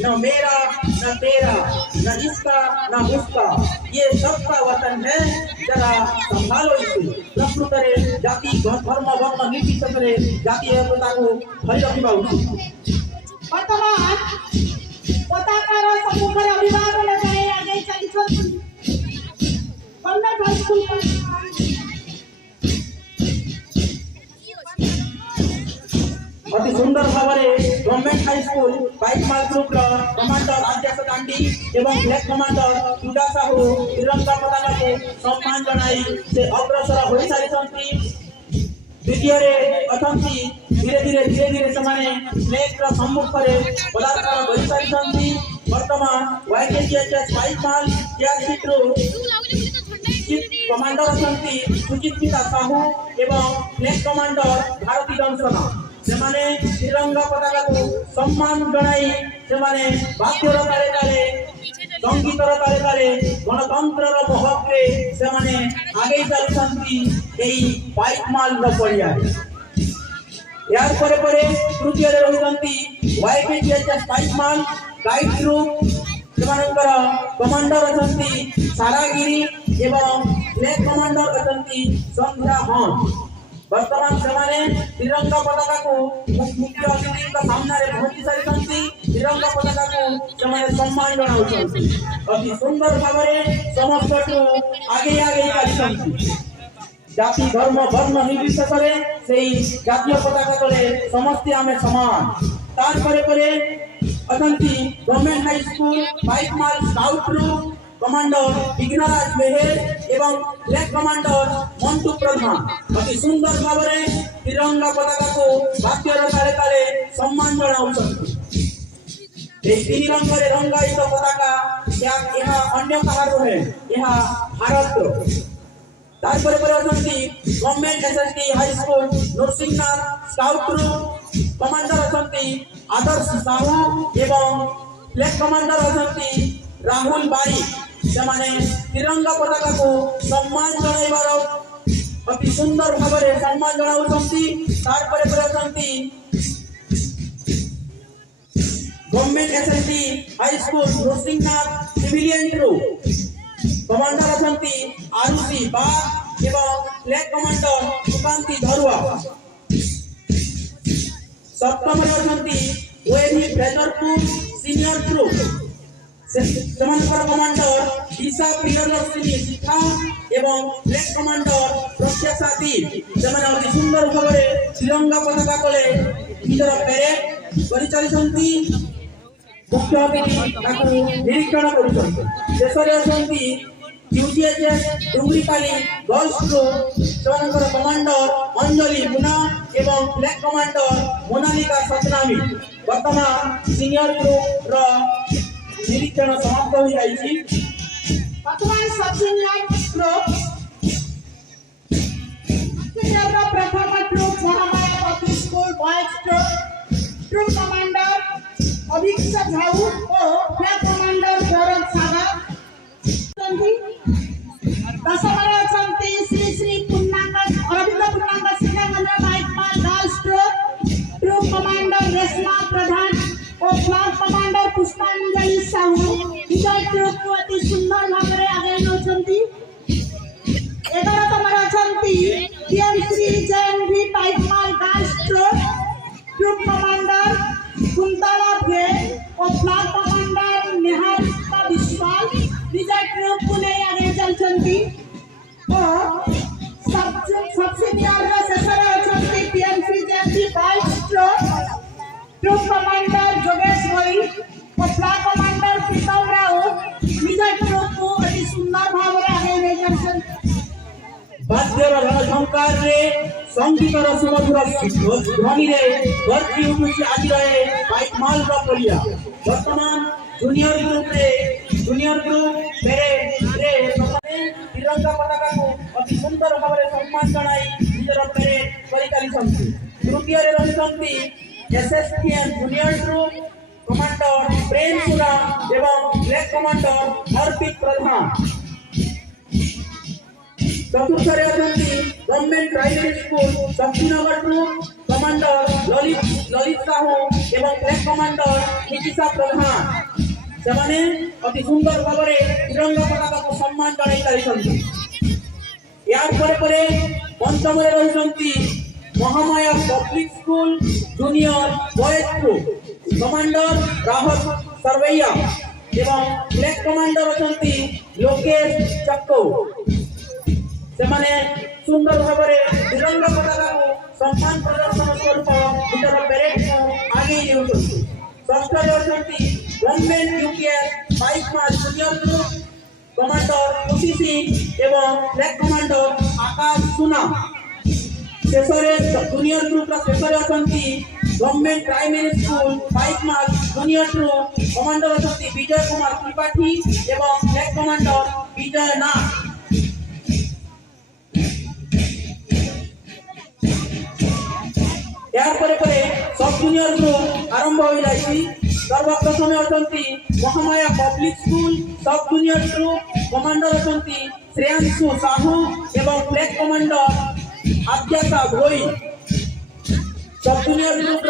न मेरा न तेरा, न इसका न उसका, ये सबका वतन है, जरा संभालो इसे। प्रकृतरे जाति धर्म वर्ण निर्विशेषरे जातीय एकता को धरि रखिबा उचित। वर्तमान पताकार सम्मुखरे अभिवादन करे आगे चलिछन् गवर्नमेंट हाई स्कूल अति सुंदर भाव में government high school Baikamal group commander Adyas Gandhi एवं ब्लैक कमांडर सुधा साहू तिरंगा पताका को सम्मान जनाई से अग्रसर हो सारी। द्वितीय धीरे धीरे से फ्लैग सम्मुख में पदार्पण कर सारी। वर्तमान YKGHS बाइकमाल कमांडर अच्छा सुचित्रा साहू एवं फ्लैग कमांडर भारती दंशन सेमाने तिरंगा पताका को सम्मान जनाई सेमाने वाद्यर ताले ताले संगीतर ताले ताले गणतंत्र महत्वे सेमाने आगे चलुछंती एई बाइकमाल पड़िया। यार परे परे तृतीय रे रहिसंती YKGHS बाइकमाल गाइड ग्रुप सेमानकर कमांडर अछंती सारागिरी एवं फ्लैग कमांडर अछंती संध्या हन। वर्तमान सेमाने तिरंगा पताका को मुख्य अतिथि सामने पहुंची सारी। तिरंगा पताका को सेमाने सम्मान जनाउछंती। अति सुंदर भाव में समस्त आगे आगे चलुछंती। जाति धर्म वर्ण निर्विशेषरे सेही जातीय पताका तले समस्ते आमे समान। तार परे परे अछंती government high school Baikamal scout group commander Vighnaraj Meher एवं फ्लैग कमांडर मंटू प्रधान अति सुंदर भाव में तिरंगा पताका को वाद्यर ताले ताले सम्मान जनाउछंती। तीन रंगरे रंगायित पताका यह अन्य कहार है, यह भारत। तार परे परे अछंती government SST high school Narasinghnath scout group commander अछंती आदर्श साहू एवं फ्लैग कमांडर अछंती राहुल बाई सेमाने तिरंगा पताका को सम्मान जनाइबार अति सुंदर भाव में सम्मान जनाउछंती। तार परे परे अछंती government SST high school Narasinghnath civilian group commander अछंती आरुषि बाग एवं फ्लैग कमांडर सुकांती धरुआ। सप्तम अछंती OAV फ्रेजरपुर सीनियर ग्रुप सेमानकर कमांडर दिशा प्रियदर्शिनी शिखा एवं फ्लैग कमांडर प्रत्याशा दीप सेमाने अति सुंदर भाव में तिरंगा पताका तले निजर पेरेड करि चलिछंती। मुख्य अतिथि ताकू निरीक्षण करुछंती। शेषरे अछंती UGHS डुंगरीपाली गर्ल्स ग्रुप सेमानकर कमांडर अंजलि मुना एवं फ्लैग कमांडर मोनालिका सतनामी। वर्तमान सीनियर ग्रुप रो निरीक्षण समाप्त हो जाइछि। वर्तमान सब सीनियर ग्रुप सीनियर रो प्रथम group Mahamaya public school boys group commander Abhishek Jhau और फ्लैग कमांडर गौरव सागर। दशमरे अछंती Shri Shri Purnang Arvind Purnang Singhganj Baikamal girls group commander Reshma Pradhan और फ्लैग कमांडर पुष्पांजलि साहू विजय ग्रुप को अति सुंदर भाव में आगे नौछंती। 11तम अछंती PM Shri JNV Baikamal girls group commander Kuntala भे और फ्लैग कमांडर निहारिका विश्वास विजय ग्रुप को ले आगे चलछंती। और सब सीनियर रे शेषरे अछंती PM Shri JNV bike group commander जोगेश भाई और flag commander Pritam Rao Vijay group को अति सुंदर भाव में आगे ले चलछंती। वाद्यर रणझंकार रे संगीतर सुमधुर ध्वनि रे गर्जी उठुछि आज रहे बाइकमाल रो पड़िया। वर्तमान जूनियर ग्रुप मेरे रे तिरंगा पताका को अति सुंदर भाव में सम्मान जनाई निजर पेरेड करि चलिछंती। तृतीय रे रहिसंती SSTN junior group commander Prempura एवं फ्लैग कमांडर हरप्रीत प्रधान। चतुर्थ रे अछंती government private school Shaktinagar group commander Lalit Sahu এবং ফ্ল্যাগ কমান্ডর নিকিতা প্রধান ସେମାନେ অতি সুন্দর ভাବରେ ত্রিরঙ্গা পতাকাକୁ ସମ୍ମାନ ଜଣାଇ ସାରିଛନ୍ତି। यार परे पंचमरे रही Mahamaya public school junior boys group commander राहत सरवैया एवं फ्लैग कमांडर अच्छा लोकेश चक्कौ से सुंदर भाव तिरंगा पताका को सम्मान प्रदर्शन स्वरूप निजर पेरेड को आगे षष्ठ अच्छा गवर्नमेंट यूपीएस 5 मार्च जूनियर ग्रुप कमांडर खुशी सिंह एवं फ्लैग कमांडर आकाश सुना शेषरे जूनियर ग्रुप शेषरे अच्छा गवर्नमेंट प्राइमरी स्कूल 5 मार्च जूनियर ग्रुप कमांडर अच्छा विजय कुमार त्रिपाठी एवं फ्लैग कमांडर विजय नाथ। यार परे सब जूनियर ग्रुप आरंभ हो जाए सर्वप्रथम अच्छा महामाया पब्लिक स्कूल सब जूनियर ग्रुप कमांडर अच्छा श्रेयांशु साहू एवं फ्लैग कमांडर आद्यासा भोई सब जूनियर ग्रुप